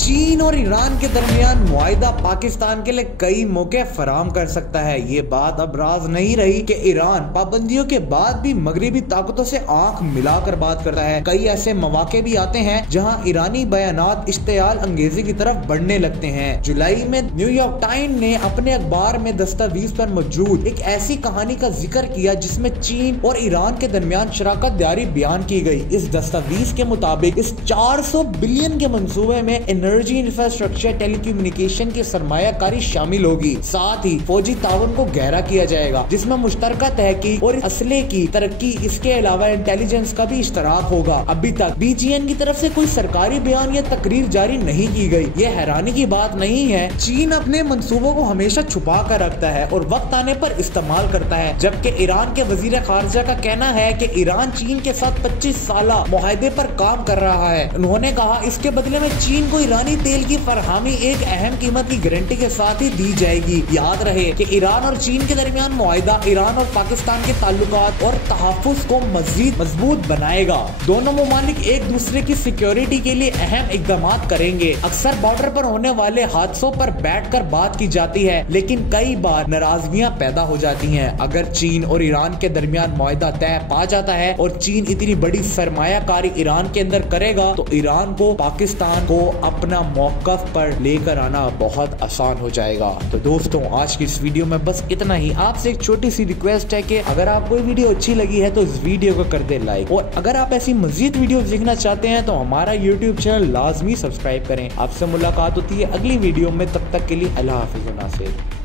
चीन और ईरान के दरमियान मुआहिदा पाकिस्तान के लिए कई मौके फराहम कर सकता है। ये बात अब राज नहीं रही कि ईरान पाबंदियों के बाद भी मगरिबी ताकतों से आंख मिलाकर बात करता है। कई ऐसे मौके भी आते हैं जहां ईरानी बयानात इश्तियाल अंगेजी की तरफ बढ़ने लगते हैं। जुलाई में न्यूयॉर्क टाइम ने अपने अखबार में दस्तावेज पर मौजूद एक ऐसी कहानी का जिक्र किया जिसमें चीन और ईरान के दरमियान शराकत दारी बयान की गई। इस दस्तावेज के मुताबिक इस 400 बिलियन के मंसूबे में एनर्जी इंफ्रास्ट्रक्चर, टेलीकम्युनिकेशन की सरमायाकारी शामिल होगी। साथ ही फौजी ताउन को गहरा किया जाएगा जिसमें मुश्तरका तहकीक और असले की तरक्की, इसके अलावा इंटेलिजेंस का भी इश्तराक होगा। अभी तक बीजीएन की तरफ से कोई सरकारी बयान या तकरीर जारी नहीं की गई। ये हैरानी की बात नहीं है। चीन अपने मंसूबों को हमेशा छुपा कर रखता है और वक्त आने पर इस्तेमाल करता है, जबकि ईरान के वजीर खारजा का कहना है कि ईरान चीन के साथ 25 साल मुआहदे पर काम कर रहा है। उन्होंने कहा इसके बदले में चीन को ईरानी तेल की फरहमी एक अहम कीमत की गारंटी के साथ ही दी जाएगी। याद रहे कि ईरान और चीन के दरमियान मुआहिदा ईरान और पाकिस्तान के ताल्लुकात और तहफ़्फ़ुज़ को मज़ीद मजबूत बनाएगा। दोनों ममालिक एक दूसरे की सिक्योरिटी के लिए अहम इक़दाम करेंगे। अक्सर बॉर्डर पर होने वाले हादसों पर बैठकर बात की जाती है, लेकिन कई बार नाराजगियां पैदा हो जाती हैं। अगर चीन और ईरान के दरमियान मुआहिदा तय पा जाता है और चीन इतनी बड़ी सरमायाकारी ईरान के अंदर करेगा तो ईरान को पाकिस्तान को अपना मौक़िफ़ पर लेकर आना बहुत आसान हो जाएगा। तो दोस्तों, आज की इस वीडियो में बस इतना ही। आपसे एक छोटी सी रिक्वेस्ट है कि अगर आपको ये वीडियो अच्छी लगी है तो इस वीडियो को कर दे लाइक, और अगर आप ऐसी मजीद वीडियो देखना चाहते हैं तो हमारा YouTube चैनल लाजमी सब्सक्राइब करें। आपसे मुलाकात होती है अगली वीडियो में, तब तक के लिए अल्लाह हाफ़िज़।